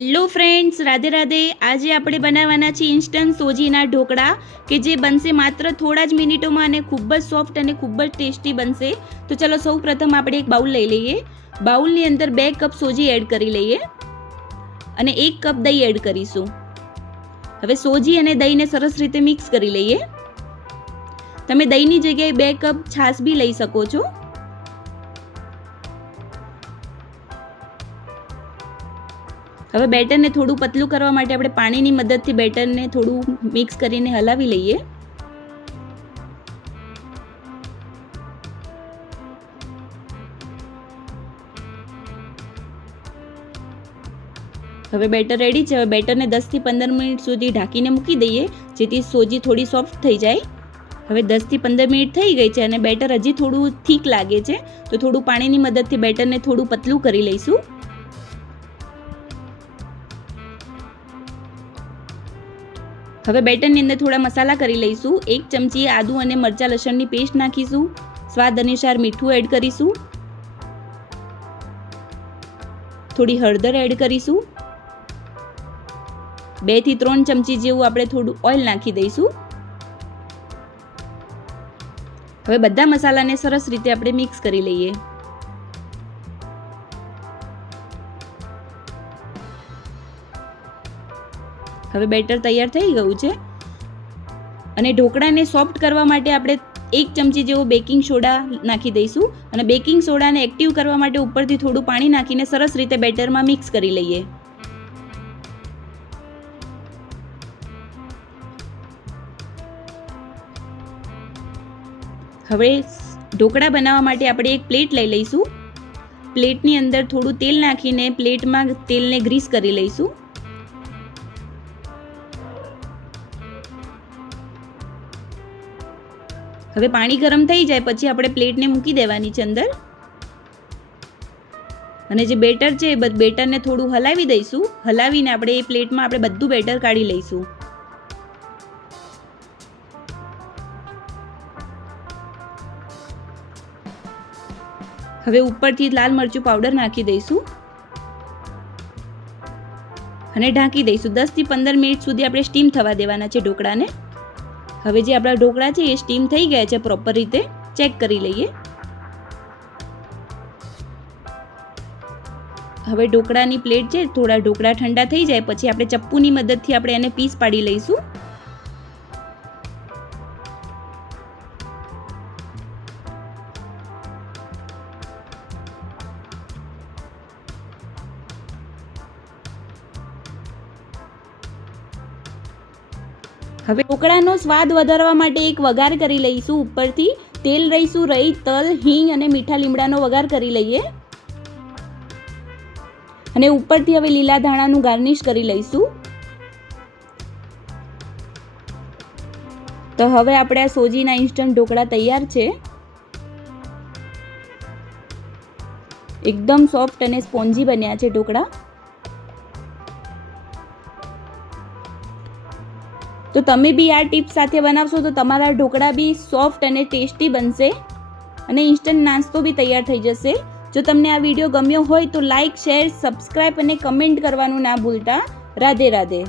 Hello friends, Radhe Radhe. આજે આપણે બનાવવાના છે ઇન્સ્ટન્ટ સોજીના ઢોકળા કે જે બનશે માત્ર થોડા જ મિનિટોમાં અને ખૂબ જ સોફ્ટ અને ખૂબ જ ટેસ્ટી બનશે. તો ચલો સૌ પ્રથમ આપણે એક બાઉલ લઈ લઈએ. બાઉલની અંદર 2 કપ સોજી એડ કરી લઈએ અને 1 કપ દહીં એડ કરીશું. હવે સોજી અને દહીંને સરસ રીતે મિક્સ કરી લઈએ. તમે દહીંની જગ્યાએ 2 કપ છાશ બી લઈ શકો છો. હવે બેટરને થોડું પતલું કરવા માટે આપણે પાણીની મદદથી બેટરને થોડું મિક્સ કરીને હલાવી લઈએ. હવે બેટર રેડી છે. હવે બેટરને 10 થી 15 મિનિટ સુધી ઢાંકીને મૂકી દઈએ જેથી સોજી થોડી સોફ્ટ થઈ જાય. હવે 10 થી 15 મિનિટ થઈ ગઈ છે અને બેટર હજી થોડું થીક લાગે છે, તો થોડું પાણીની મદદથી બેટરને થોડું પતલું કરી લઈશું. હવે બેટરની અંદર થોડા મસાલા કરી લઈશું. 1 ચમચી આદુ અને મરચાં લસણની પેસ્ટ નાખીશું. સ્વાદ અનુસાર મીઠું એડ કરીશું. થોડી હળદર એડ કરીશું. 2 થી 3 ચમચી જેવું આપણે થોડું ઓઇલ નાખી દઈશું. હવે બધા મસાલાને સરસ રીતે આપણે મિક્સ કરી લઈએ. હવે બેટર તૈયાર થઈ ગયું છે અને ઢોકળાને સોફ્ટ કરવા માટે આપણે 1 ચમચી જેવો બેકિંગ સોડા નાખી દઈશું અને બેકિંગ સોડાને એક્ટિવ કરવા માટે ઉપરથી થોડું પાણી નાખીને સરસ રીતે બેટરમાં મિક્સ કરી લઈએ. હવે ઢોકળા બનાવવા માટે આપણે એક પ્લેટ લઈ લઈશું. પ્લેટની અંદર થોડું તેલ નાખીને પ્લેટમાં તેલને ગ્રીસ કરી લઈશું. હવે પાણી ગરમ થઈ જાય પછી આપણે પ્લેટને મૂકી દેવાની છે અંદર અને જે બેટર છે એ બેટરને થોડું હલાવી દઈશું. હલાવીને આપણે એ પ્લેટમાં આપણે બધું બેટર કાઢી લઈશું. હવે ઉપરથી લાલ મરચું પાવડર નાખી દઈશું અને ઢાંકી દઈશું. 10 થી 15 મિનિટ સુધી આપણે સ્ટીમ થવા દેવાના છે ઢોકળાને. હવે જે આપણા ઢોકળા છે એ સ્ટીમ થઈ ગયા છે પ્રોપર રીતે. ચેક કરી લઈએ. હવે ઢોકળાની પ્લેટ છે, થોડા ઢોકળા ઠંડા થઈ જાય પછી આપણે ચપ્પુની મદદથી આપણે એને પીસ પાડી લઈશું. હવે ઢોકળાનો સ્વાદ વધારવા માટે એક વઘાર કરી લઈશું. ઉપરથી તેલ લઈશું, રાઈ, તલ, હિંગ અને મીઠા લીમડાનો વઘાર કરી લઈએ અને ઉપરથી હવે લીલા ધાણાનું ગાર્નિશ કરી લઈશું. તો હવે આપણે આ સોજીના ઇન્સ્ટન્ટ ઢોકળા તૈયાર છે. એકદમ સોફ્ટ અને સ્પોન્જી બન્યા છે ઢોકળા. તો તમે બી આ ટિપ્સ સાથે બનાવશો તો તમારા ઢોકળા બી સોફ્ટ અને ટેસ્ટી બનશે અને ઇન્સ્ટન્ટ નાસ્તો બી તૈયાર થઈ જશે. જો તમને આ વિડીયો ગમ્યો હોય તો લાઇક, શેર, સબસ્ક્રાઇબ અને કમેન્ટ કરવાનું ના ભૂલતા. રાધે રાધે.